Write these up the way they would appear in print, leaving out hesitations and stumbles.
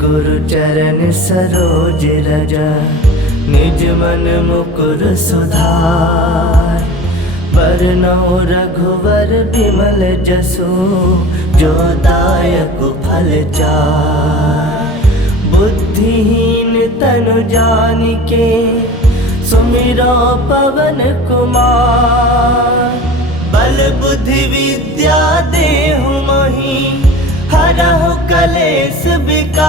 गुरु चरण सरोज रज, निज मन मुकुर सुधार। बरनउँ रघुवर बिमल जसु, जो दायक फल चार। बुद्धिहीन तनु जानिके, सुमिरो पवन कुमार। बल बुद्धि विद्या देहु मोहि, हरहु कलेश विकार।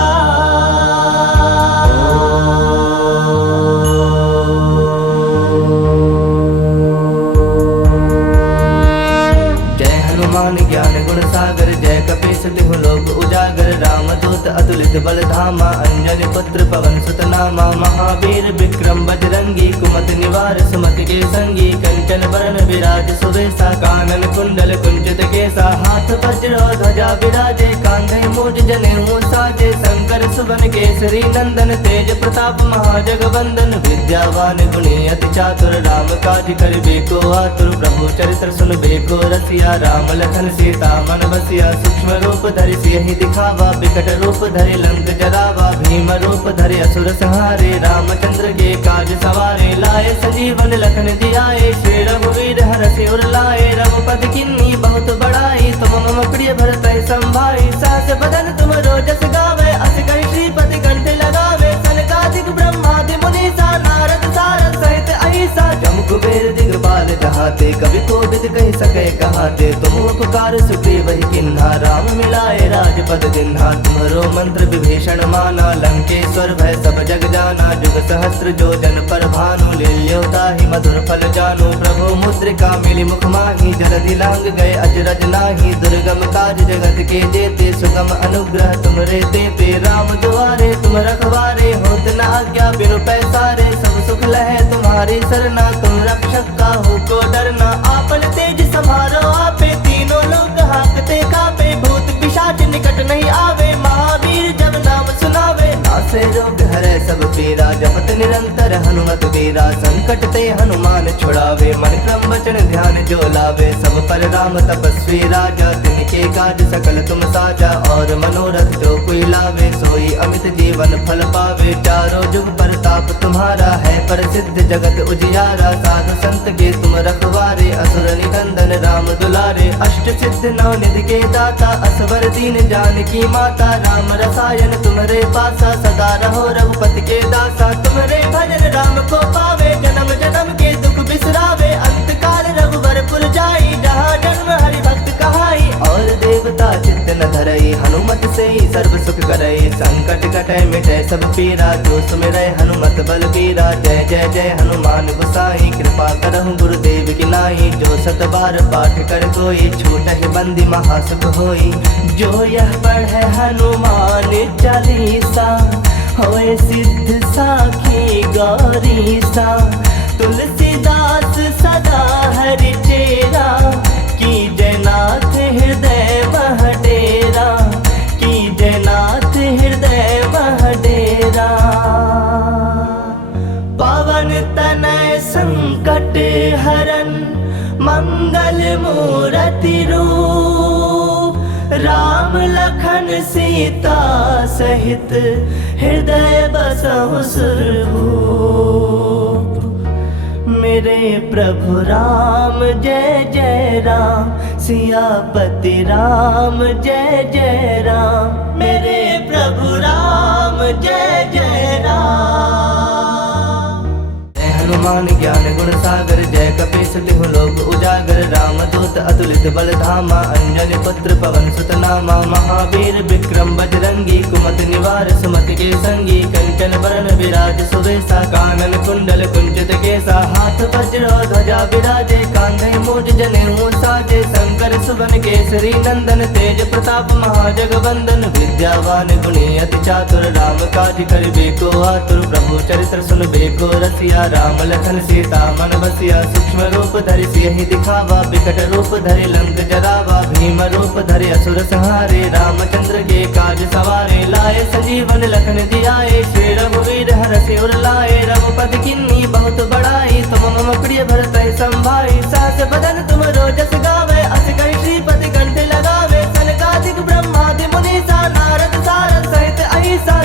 जय हनुमान ज्ञान गुण सागर, जय कपीस तिहु लोक उजागर। रामदूत अतुलित बल धामा, अंजनी पुत्र पवन सुत नामा। महावीर विक्रम बजरंगी, कुमति निवार सुमति के संगी। कंचन बरन विराज सुबेसा, कानन कुंडल कुंचित केसा। हाथ वज्र ध्वजा विराजे, कांधे मूज जनेऊ साजे। शंकर सुवन केसरी नंदन, तेज प्रताप महाजगवंदन। विद्यावान गुणी अति चातुर, राम काज करिबे को आतुर। प्रभु चरित्र सुनबे को रसिया, राम लखन सीता मन बसिया। सूक्ष्म रूप धरि सियहि दिखावा, विकट रूप धरि लंक जरावा। भीम रूप धरि असुर संहारे, रामचंद्र के काज सवारे। लाए संजीवन लखन जियाए, श्री रघुवीर हरषि उर लाए। रघुपति किन्नी बहुत बड़ाई, तुम मम प्रिय भरतहि संभाई। सहस बदन तुम रोजस गावे, अस कहि श्रीपति कंठ लगावे। सनकादिक ब्रह्मादि मुनीसा, नारद सारद सहित अहिसा। जम कुबेर दिगपाल जहाते, कवि कोविद कहि सकै कहाते। तुम उपकार सुग्रीवहि किन्हा, राम मिलाए राजपद दिन्हा। तुम्हरो मंत्र विभीषण माना, लंकेश्वर भय सब जग जाना। जुग सहस्त्र जो जन पर भानु, लील्यो ताहि मधुर फल जानू। प्रभु मुद्रिका मिली मुख माहि, जलधि लांग गए अजरज नाही। दुर्गम काज जगत के जेते, सुगम अनुग्रह तुमरे तेते। राम दुआरे तुम रखवारे, होत न आज्ञा बिनु पैसारे। सब सुख लहे तुम्हारी सरना, तुम रक्षक काहू को डरना। आपन तेज समारो आपे, तीनों लोक हांकते कापे। भूत पिशाच निकट नहीं आवे, महावीर जब नाम सुनावे। नासे रोग हरै सब पीरा, जपत निरंतर हनुमत वीरा। संकट ते हनुमान छुड़ावे, मन क्रम वचन ध्यान जो लावे। सब पर राम तपस्वी राजा, तिनके काज सकल तुम साजा। और मनोरथ जो कोई लावे, सोई अमित जीवन फल पावे। चारों जुग परताप तुम्हारा है, प्रसिद्ध जगत उजियारा। साधु संत के तुम रखवारे, असुर निकंदन राम दुलारे। अष्ट सिद्ध नौ निधि के दाता, असवर दीन जानकी माता। राम रसायन तुम्हारे पासा, सदा रहो रघुपति के दासा। तुम्हारे भजन राम को पावे, जन्म जन्म के दुख बिसरावे। अंत काल रघुवर पुर जाई, जहाँ जन्म हरि भक्त कहाई। और देवता चित्त न धरई, हनुमत से ही सर्व सुख करई। संकट कटै मिटै सब पीरा, जो सुमिरै हनुमत बल बीरा। जय जय जय हनुमान गोसाई, कृपा करहु गुरुदेव की नाई। जो सत बार पाठ कर कोई, छूटहि बंदी महासुख होई। जो यह पढ़ै हनुमान चालीसा, होए सिद्ध साखी गौरीसा। तुलसीदास सदा हरि चेरा, की जयनाथ हृदय मह डेरा। की जयनाथ हृदय मह डेरा। पवन तनय संकट हरन, मंगल मूरति रूप। राम लखन सीता सहित, हृदय बसहु सुरभूप। मेरे प्रभु राम जय जय राम, सियापति राम जय जय राम। मेरे प्रभु राम जय जय राम। जय हनुमान ज्ञान गुण सागर, जय कपीस तिहु लोक उजागर। रामदूत अतुलित बल धामा, अंजनी पुत्र पवन सुत नामा। महावीर विक्रम बजरंगी, कुमति निवार सुमति के संगी। कंचन बरन विराज सुबेसा, कानन कुंडल कुंचित केसा। हाथ वज्र ध्वजा विराजे, कांधे मूज जनेऊ साजे। शंकर सुवन केसरी नंदन, तेज प्रताप महाजगवंदन। विद्यावान गुणी अति चातुर, राम काज करिबे को आतुर। प्रभु चरित्र सुनबे को रसिया, राम लखन सीता मन बसिया। सूक्ष्म रूप धरि सियहि दिखावा, विकट रूप धरि लंक जरावा। भीम रूप धरि असुर संहारे, रामचंद्र के काज सवारे। लाए संजीवन लखन जियाए, श्री रघुवीर हरषि उर लाए। रघुपति किन्नी बहुत बड़ाई, तुम मम प्रिय भरतहि संभाई। सहस बदन तुम रोजस गावे, अस कहि श्रीपति कंठ लगावे। सनकादिक ब्रह्मादि मुनीसा, नारद सारद सहित अहिसा।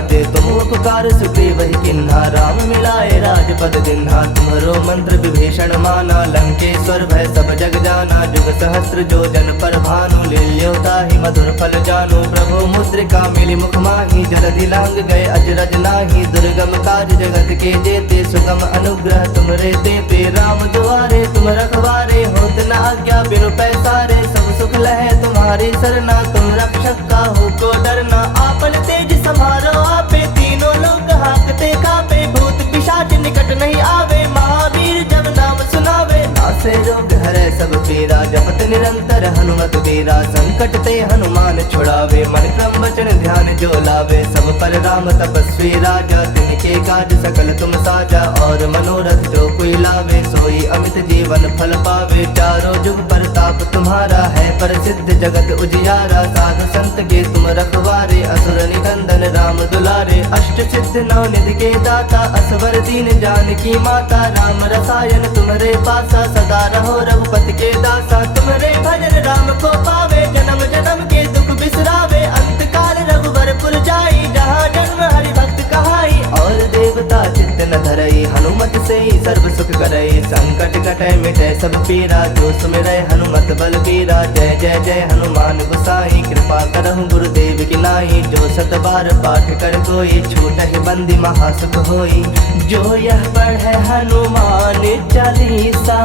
कहाते, तुम उपकार सुग्रीव ही किन्हा, राम मिलाए राजपद दिन्हा। तुम्हारो मंत्र विभीषण माना, लंकेश्वर भय सब जग जाना। जुग सहस्त्र जो जन पर भानु, लील्योता ही मधुर फल जानु। प्रभु मुद्रिका मिली मुख माही, जलधि लांग गए अजरज नाही। दुर्गम काज जगत के जेते, सुगम अनुग्रह तुमरे तेते। राम दुआरे तुम रखवारे, होत न आज्ञा बिनु पैसारे। सब सुख लहे तुम्हारी सरना, तुम रक्षक काहू को डरना। आपन तेज समारो आपे, तीनों लोग हाकते कापे। भूत पिशाच निकट नहीं आवे, महावीर जब नाम सुनावे। नासे रोग हरै सब पीरा, जपत निरंतर हनुमत वीरा। संकट ते हनुमान छुड़ावे, मन क्रम वचन ध्यान जो लावे। सब पर राम तपस्वी राजा, तिनके काज सकल तुम साजा। और मनोरथ जो कोई लावे, सोई अमित जीवन फल पावे। चारों जुग परताप तुम्हारा है, प्रसिद्ध जगत उजियारा। साधु संत के तुम रखवारे, असुर निकंदन राम दुलारे। अष्ट सिद्ध नौ निधि के दाता, असवर दीन जानकी माता। राम रसायन तुम्हारे पासा, सदा रहो रघुपति के दासा। तुम्हारे भजन राम को पावे, जन्म जन्म के दुख बिसरावे। अंत काल रघुवरपुर जाई, जहाँ जन्म हरि भक्त कहाई। और देवता चित्त न धरई, हनुमत से ही सर्व सुख करई। संकट कटै मिटै सब पीरा, जो सुमिरै हनुमत बल बीरा। जय जय जय हनुमान गोसाई, कृपा करहु गुरुदेव की नाई। जो सत बार पाठ कर कोई, छूटहि बंदी महासुख होई। जो यह पढ़ै हनुमान चालीसा,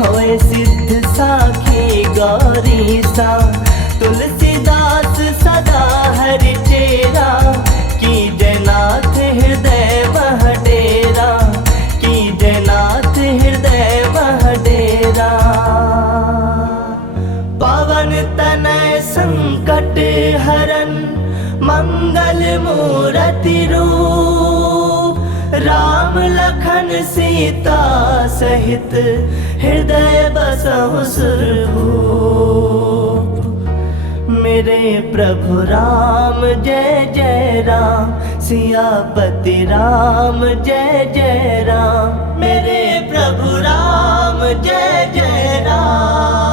होए सिद्ध साखी गौरीसा। तुलसीदास सदा हरि चेरा, की जयनाथ हृदय मह डेरा। की जयनाथ हृदय मह डेरा। पवन तनय संकट हरन, मंगल मूरति रूप। राम लखन सीता सहित, हृदय बसहु सुरभूप। मेरे प्रभु राम जय जय राम, सियापति राम जय जय राम। मेरे प्रभु राम जय जय राम।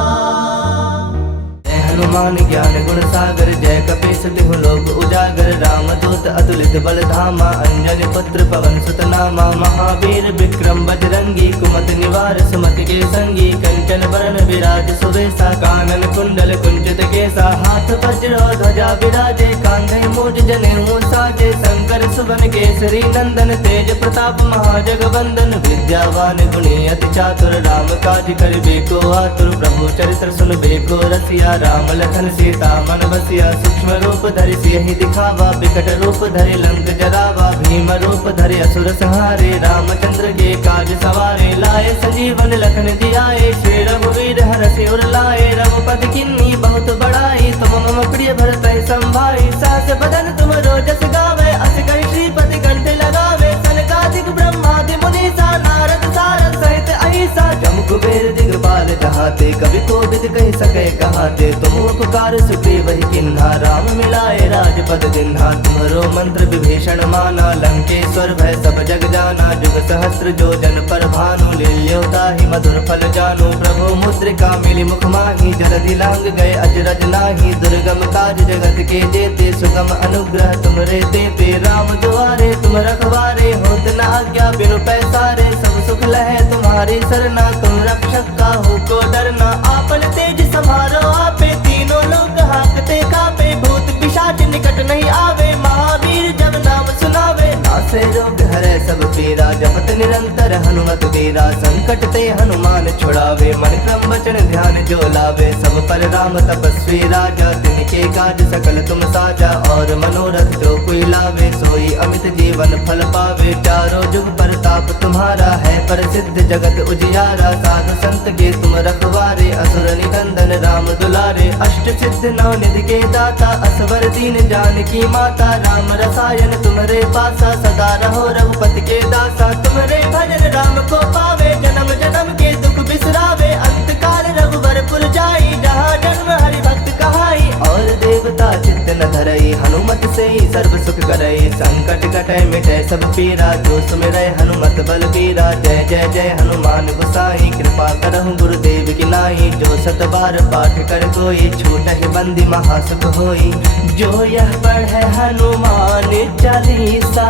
हनुमान ज्ञान गुण सागर, जय कपीस तिहु लोक उजागर। राम दूत अतुलित बल धामा, अंजनी पुत्र पवन सुत नामा। महावीर विक्रम बजरंगी, कुमति निवार सुमति के संगी। कंचन बरन विराज सुवेसा, कानन कुंडल कुंचित केसा। हाथ वज्र ध्वजा विराजे, कांधे मूज जनेऊ साजे। शंकर सुवन केसरी नंदन, तेज प्रताप महाजगवंदन। विद्यावान गुणी अति चातुर, राम काज करिबे को आतुर। प्रभु चरित्र सुनबे को रसिया, राम लखन सीता मन बसिया। सूक्ष्म रूप धरि सियहि दिखावा, विकट रूप धरि लंक जरावा। भीम रूप धरि असुर संहारे, रामचंद्र के काज सवारे। लाए संजीवन लखन जियाए, श्री रघुवीर हरषि उर लाए। रघुपति किन्नी बहुत बड़ाई, तुम मम प्रिय भरतहि संभाई। सहस बदन तुम रोजस गावे, अस कहि श्रीपति कंठ लगावे। सनकादिक ब्रह्मादि मुनीसा, नारद सारद सहित अहिसा। जम कुबेर दिगपाल जहाते, कवि कोविद कहि सकै कहाते। तुम उपकार सुग्रीव ही किन्हा, राम मिलाए राजपद दिन्हा। तुम्हारो मंत्र विभीषण माना, लंकेश्वर भय सब जग जाना। जुग सहस्त्र जो जन पर भानु, लील्योता ही मधुर फल जानु। प्रभु मुद्रिका मिली मुख माही, जलधि लांग गए अजरज नाही। दुर्गम काज जगत के जेते, सुगम अनुग्रह तुमरे तेते। राम दुआरे तुम रखवारे, होत न आज्ञा बिनु पैसारे। सब सुख लहे तुम्हारी सरना, तुम रक्षक काहू को डरना। आपन तेज समारो आपे, तीनों लोग हाकते कापे। भूत पिशाच निकट नहीं आवे, महावीर जब नाम सुनावे। नासे रोग हरै सब पीरा, जपत निरंतर हनुमत वीरा। संकट ते हनुमान छुड़ावे, मन क्रम वचन ध्यान जो लावे। सब पर राम तपस्वी राजा, तिनके काज सकल तुम साजा। और मनोरथ जो कोई लावे, सोई अमित जीवन फल पावे। चारों जुग परताप तुम्हारा है, प्रसिद्ध जगत उजियारा। साधु संत के तुम रखवारे, असुर निकंदन राम दुलारे। अष्ट सिद्ध नौ निधि के दाता, असवर दीन जानकी माता। राम रसायन तुम्हारे पासा, सदा रहो रघुपति के दासा। तुम्हारे भजन राम को पावे, जन्म जन्म के दुख बिसरावे। अंत काल रघुवरपुर जाई, जहाँ जन्म हरि भक्त कहाई। और देवता चित्त न धरई, हनुमत से ही सर्व सुख करई। संकट कटे मिटे सब पीरा, जो सुमिरै हनुमत बलबीरा। जय जय जय हनुमान गोसाई, कृपा करहु गुरुदेव की नाई। जो सत बार पाठ कर कोई, छूटहि बंदी महासुख होई। जो यह पढ़े हनुमान चालीसा,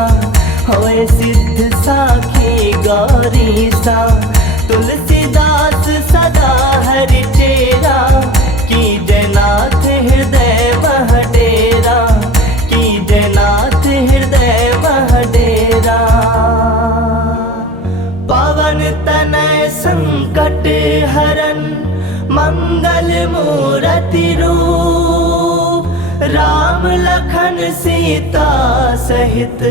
होए सिद्ध साखी गौरीसा। तुलसीदास सदा हरि चेरा, की जयनाथ हृदय मह डेरा। की जयनाथ हृदय मह डेरा। पवन तनय संकट हरन, मंगल मूरति रूप। राम लखन सीता सहित,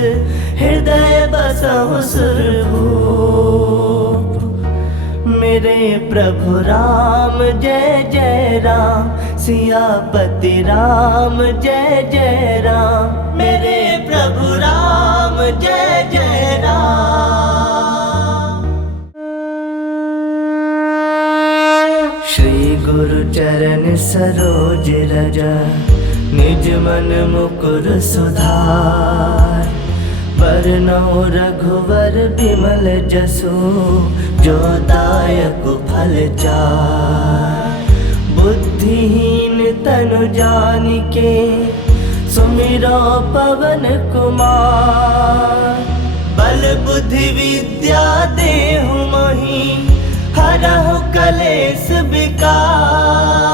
हृदय बसहु सुरभूप। मेरे प्रभु राम जय जय राम, सियापति राम जय जय राम। मेरे प्रभु राम जय जय राम। श्री गुरु चरण सरोज रज, निज मन मुकुर सुधार। बरनउँ रघुवर बिमल जसु, जो दायक फल चार। बुद्धिहीन तनु जानिके, सुमिरो पवन कुमार। बल बुद्धि विद्या देहु मोहि, हरहु कलेश विकार।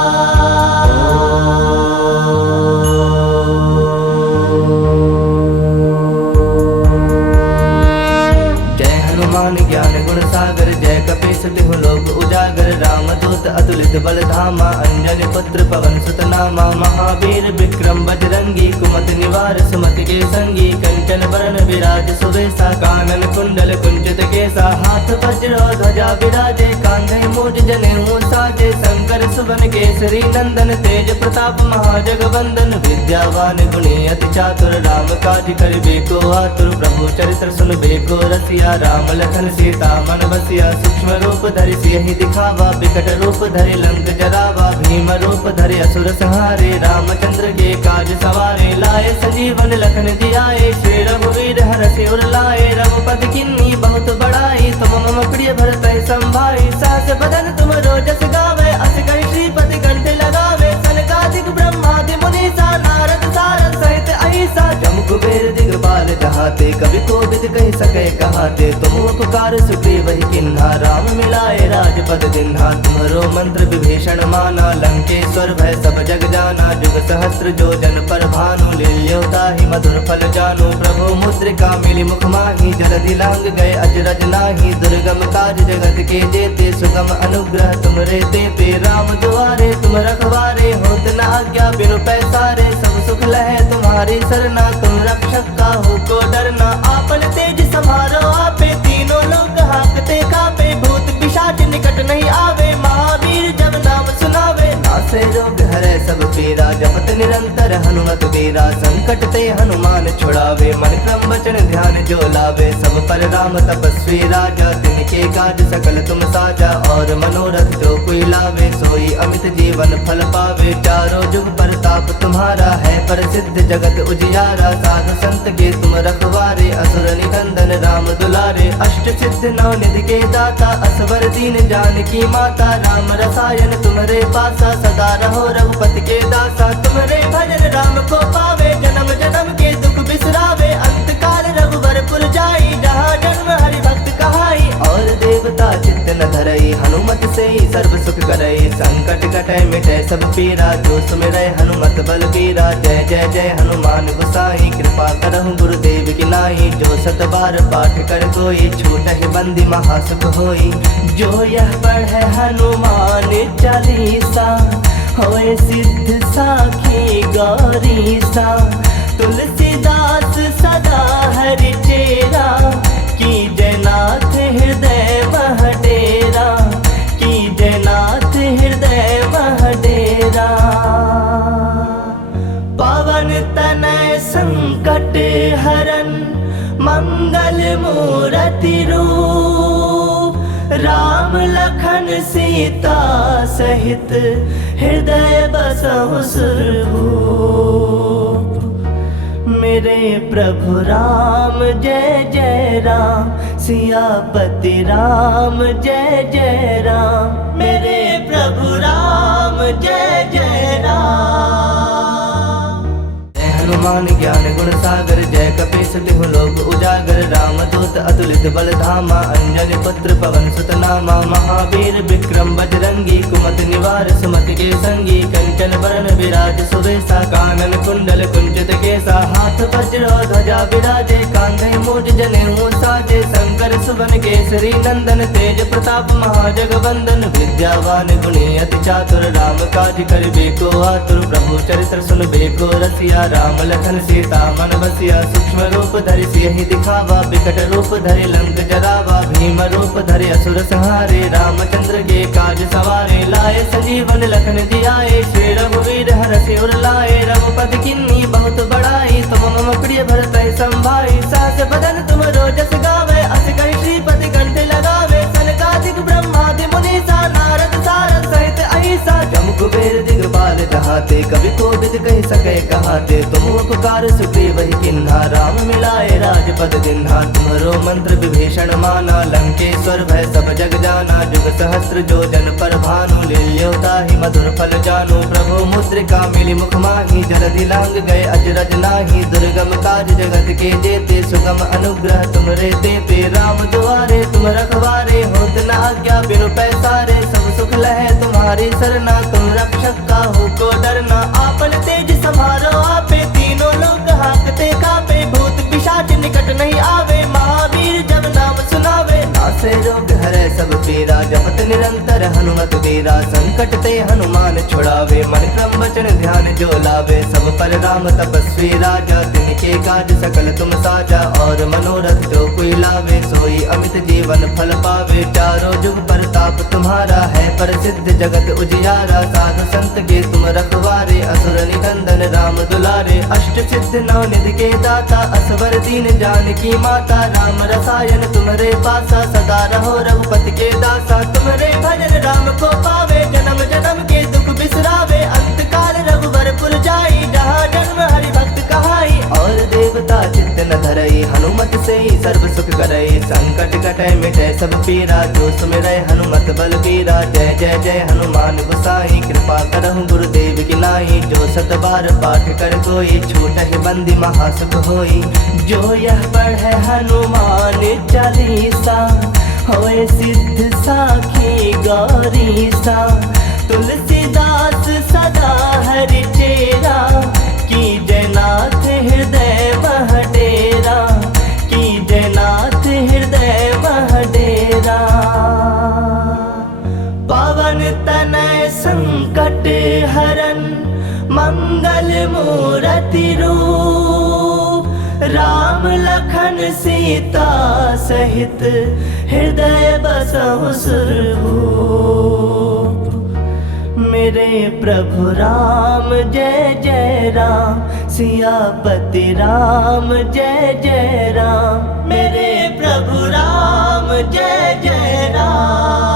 ज्ञान गुण सागर, जय कपीस तिहु लोक उजागर। रामदूत अतुलित बल धामा, अंजनी पुत्र पवन सुत नामा। महावीर विक्रम बजरंगी, कुमति निवार सुमति के संगी। कंचन बरन विराज सुबेसा, कानन कुंडल कुंचित केसा। हाथ वज्र ध्वजा विराजे, कांधे मूज जनेऊ साजे। शंकर सुवन केसरी नंदन, तेज प्रताप महाजगवंदन। विद्यावान गुणी अति चातुर, राम काज करिबे को आतुर। प्रभु चरित्र सुनबे को रसिया, राम लखन सीता मन बसिया। सूक्ष्म रूप धरि सियहि दिखावा, विकट रूप धरि लंक जरावा। भीम रूप धरि असुर संहारे, रामचंद्र के काज सवारे। लाए संजीवन लखन जियाए, श्री रघुवीर हरषि उर लाए। रघुपति किन्नी बहुत बड़ाई, तुम मम प्रिय भरतहि संभाई। सहस बदन तुम रोजस गावे, अस कहि श्रीपति कंठ लगावे। सनकादिक ब्रह्मादि मुनीसा, नारद सारद सहित अहिसा। जम कुबेर दिगपाल जहाते, कवि कोविद कहि सकै कहाते। तुम उपकार सुग्रीव ही किन्हा, राम मिलाए राजपद दिन्हा। तुम्हरो मंत्र विभीषण माना, लंकेश्वर भय सब जग जाना। जुग सहस्त्र जो जन पर भानु, लील्यो ताहि मधुर फल जानु। प्रभु मुद्रिका मिली मुख माहि, जलधि लांग गए अजरज नाही। दुर्गम काज जगत के जेते, सुगम अनुग्रह तुमरे तेते। राम दुआरे तुम रखवारे, होत न आज्ञा बिनु पैसारे। सब सुख लहै तुम्हारी सरना, तुम रक्षक काहू को डरना। आपन तेज समारो आपे, तीनों लोग हाँकते कापे। भूत पिशाच निकट नहीं आवे, महावीर जब नाम सुनावे। नासे रोग हरै सब पीरा, जपत निरंतर हनुमत वीरा। संकट ते हनुमान छुड़ावे, मन क्रम वचन ध्यान जो लावे। सब पर राम तपस्वी राजा, तिनके काज सकल तुम साजा। और मनोरथ जो कोई लावे, सोई अमित जीवन फल पावे। चारों जुग परताप तुम्हारा है, प्रसिद्ध जगत उजियारा। साधु संत के तुम रखवारे, असुर निकंदन राम दुलारे। अष्ट सिद्ध नौ निधि के दाता, असवर दीन जानकी माता। राम रसायन तुम्हारे पासा, सदा रहो रघुपति के दासा। तुम्हारे भजन राम को पावे, जन्म जन्म के दुख बिसरावे। अंत काल रघुवर पुर जाई, जहाँ जन्म हरि भक्त कहाई। और देवता चित्त न धरई, हनुमत से सर्व सुख करई। संकट कटै मिटै सब पीरा, जो सुमिरै हनुमत बलबीरा। जय जय जय हनुमान गोसाई, कृपा करहु गुरुदेव की नाई। जो सत बार पाठ कर कोई, छूटहि बंदी महासुख होई। जो यह पढ़े हनुमान चालीसा, होए सिद्ध साखी गौरीसा। तुलसीदास सदा हरि चेरा, की जयनाथ हृदय मह डेरा। की जयनाथ हृदय मह डेरा। पवन तनय संकट हरन, मंगल मूरति रूप। राम लखन सीता सहित, हृदय बसहु सुरभूप। मेरे प्रभु राम जय जय राम, सियापति राम जय जय राम, मेरे प्रभु राम जय जय राम। जय हनुमान ज्ञान गुण सागर, जय कपीस तिहु लोक उजागर, रामदूत अतुलित बल धामा, अंजनी पुत्र पवन सुत नामा, महावीर विक्रम बजरंगी, कुमति निवार सुमति के संगी, कंचन बरन विराज सुबेसा, कानन कुंडल कुंचित केसा, हाथ वज्र ध्वजा विराजे, कांधे मूज जनेऊ साजे, शंकर सुवन केसरी नंदन, तेज प्रताप महाजगवंदन, विद्यावान गुणी अति चातुर, राम काज करिबे को आतुर, प्रभु चरित्र सुनबे को रसिया, राम लखन सीता मन बसिया, सूक्ष्म रूप धरि सियहि दिखावा, विकट रूप धरि लंक जरावा, भीम रूप धरि असुर संहारे, रामचंद्र के काज सवारे, लाए संजीवन लखन जियाए, श्री रघुवीर हरषि उर लाए, रघुपति किन्नी बहुत बड़ाई, तुम मम प्रिय भरत संभाई, सहस बदन तुम रोजस गावे, अस कहि श्रीपति कंठ लगावे, सनकादिक ब्रह्मादि मुनीसा, नारद सारद सहित अहिसा, जम कुबेर दिगपाल कहाते, कवि कोविद कहि सके कहाते, तुम उपकार सुग्रीव ही किन्हा, राम मिलाए राजपद दिन्हा, तुम्हरो मंत्र विभीषण माना, लंकेश्वर भय सब जग जाना, जुग सहस्त्र जो जन पर भानु, लील्योता ही मधुर फल जानु, प्रभु मुद्रिका मिली मुख माही, जलधि लांग गए अजरज नाही, दुर्गम काज जगत के जेते, सुगम अनुग्रह तुमरे देते, राम दुआरे तुम रखवारे, होत न आज्ञा बिनु पैसारे, सब सुख लहे तुम्हारी सरना, तुम रक्षक काहू को डरना, आपन तेज समारो आपे, तीनों लोग हाकते कापे, भूत पिशाच निकट नहीं आवे, महावीर जब नाम सुनावे, नासे रोग हरे सब पीरा, जपत निरंतर हनुमत वीरा, संकट ते हनुमान छुड़ावे, मन क्रम वचन ध्यान जो लावे, सब पर राम तपस्वी राजा, तिनके काज सकल तुम साजा, और मनोरथ जो कोई लावे, सोई अमित जीवन फल पावे, चारों जुग परताप तुम्हारा है, प्रसिद्ध जगत उजियारा, साधु संत के तुम रखवारे, असुर निकंदन राम दुलारे, अष्ट सिद्ध नौ निधि के दाता, असवर दीन जानकी माता, राम रसायन तुम्हारे पासा, सदा रहो रघुपति के दासा, तुम्हारे भजन राम को पावे, जन्म जन्म के दुख बिसरावे, अंत काल रघुवर पुर जाई, जहाँ जन्म हरि भक्त कहाई, और देवता चित्त न धरई, हनुमत से ही सर्व सुख करई, संकट कटै मिटै सब पीरा, जो सुमिरै हनुमत बल बीरा, जय जय जय हनुमान गोसाई, कृपा करहु गुरुदेव की नाई, जो सत बार पाठ कर कोई, छूटहि बंदी महासुख होई, जो यह पढ़े हनुमान चालीसा, होए सिद्ध साखी गौरीसा, तुलसीदास सदा हरि चेरा, की जयनाथ हृदय वह डेरा, की जयनाथ हृदय वह डेरा, पवन तनय संकट हरन, मंगल मूरति रूप, राम लखन सीता सहित, हृदय बसहु सुरभूप, मेरे प्रभु राम जय जय राम, सियापति राम जय जय राम, मेरे प्रभु राम जय जय राम।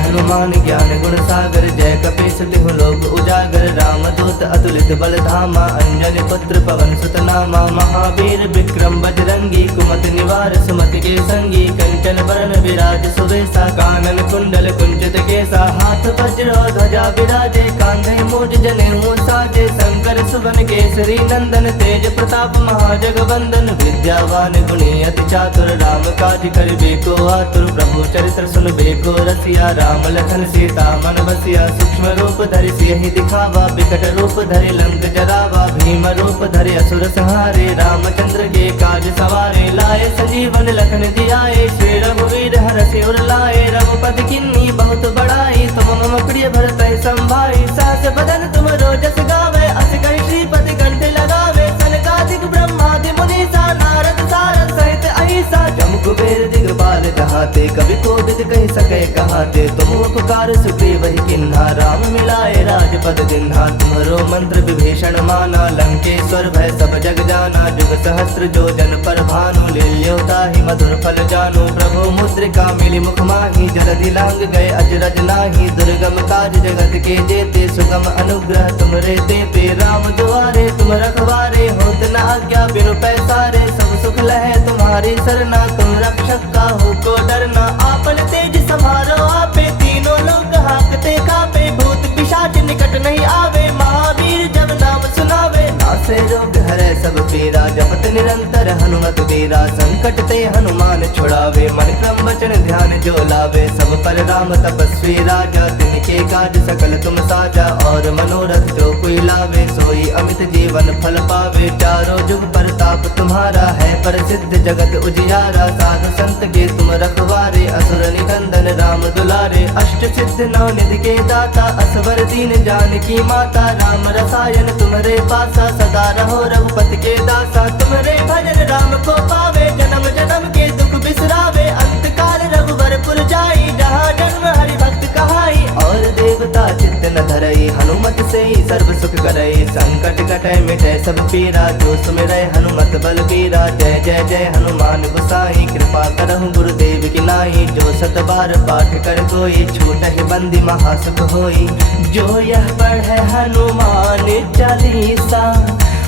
हनुमान ज्ञान गुण सागर, जय कपीस तिहु लोक उजागर, रामदूत अतुलित बल धामा, अंजनी पुत्र पवन सुत नामा, महावीर विक्रम बजरंगी, कुमति निवार सुमति के संगी, कंचन बरन विराज सुबेसा, कानन कुंडल कुंचित केसा, हाथ वज्र ध्वजा विराजे, कांधे मूज जनेऊ साजे, शंकर सुवन केसरी नंदन, तेज प्रताप महाजगवंदन, विद्यावान गुणी अति चातुर, राम काज करिबे को आतुर, प्रभु चरित्र सुनबे को रसिया, राम लखन सीता मन बसिया, सूक्ष्म रूप धरि सियहि दिखावा, विकट रूप धरि लंक जरावा, भीम रूप धरि असुर संहारे, रामचंद्र के काज सवारे, लाए संजीवन लखन जियाए, श्री रघुवीर हरषि उर लाए, रघुपति किन्नी बहुत बड़ाई, तुम मम प्रिय भरत संभाई, सहस बदन तुम रोजस गावे, अस कहि श्रीपति कंठ लगावे, सनकादिक ब्रह्मादि मुनीसा, नारद सारद सहित अहिसा, जम कुबेर दिगपाल कहाते, कवि कोविद कहि सके कहाते, तुम उपकार सुग्रीव ही किन्हा, राम मिलाए राजपद दिन्हा, तुम्हरो मंत्र विभीषण माना, लंकेश्वर भय सब जग जाना। जाना, जुग सहस्त्र जो जन पर भानु, लील्योता ही मधुर फल जानु। प्रभु मुद्रिका मिली मुख माही, जलधि लांग गए अजरज नाही। दुर्गम काज जगत के जेते, सुगम अनुग्रह तुमरे तेते। राम दुआरे तुम रखवारे, होत न आज्ञा बिनु पैसारे। सब सुख लहे तुम्हारी सरना, तुम रक्षक काहू को डरना। आपन तेज समारो आपे, तीनों लोग हाकते कापे। भूत पिशाच निकट नहीं आवे, महावीर जब नाम सुनावे। नासे रोग हरै सब पीरा, जपत निरंतर हनुमत बीरा। संकट ते हनुमान छुड़ावे, मन क्रम वचन ध्यान जो लावे। सब पर राम तपस्वी राजा, तिनके काज सकल तुम साजा। और मनोरथ जो कोई लावे, सोई अमित जीवन फल पावे। चारों जुग परताप तुम्हारा है, प्रसिद्ध जगत उजियारा। साधु संत के तुम रखवारे, असुर निकंदन राम दुलारे। अष्ट सिद्ध नौ निधि के दाता, असवर दीन जानकी माता। राम रसायन तुम्हारे पासा, सदा रहो रघुपति के दासा। तुम्हारे भजन राम को पावे, जन्म जन्म के दुख बिसरावे। अंत काल रघुवर पुर जाई, जहाँ जन्म हरि भक्त कहाई। और देवता चित्त न धरई, हनुमत से ही सर्व सुख करई। संकट कटै मिटै सब पीरा, जो सुमिरै हनुमत बल बीरा। जय जय जय हनुमान गोसाई, कृपा करहु गुरुदेव की नाई। जो सत बार पाठ कर कोई, छूटहि बंदी महासुख होई। जो यह पढ़ै हनुमान चालीसा,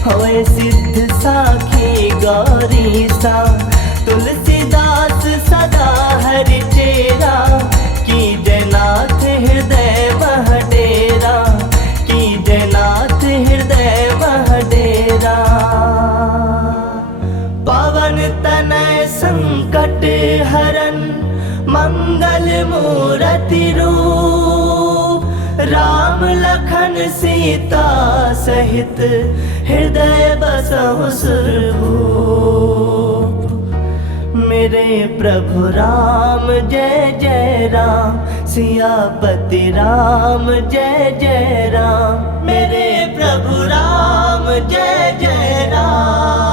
होए सिद्ध साखी गौरीसा। तुलसीदास सदा हरि चेरा, की जयनाथ हृदय वह डेरा। की जयनाथ हृदय वह डेरा। पवन तनय संकट हरन, मंगल मूरति रूप। राम लखन सीता सहित, हृदय बसहु सुरभूप। मेरे प्रभु राम जय जय राम, सियापति राम जय जय राम। मेरे प्रभु राम जय जय राम।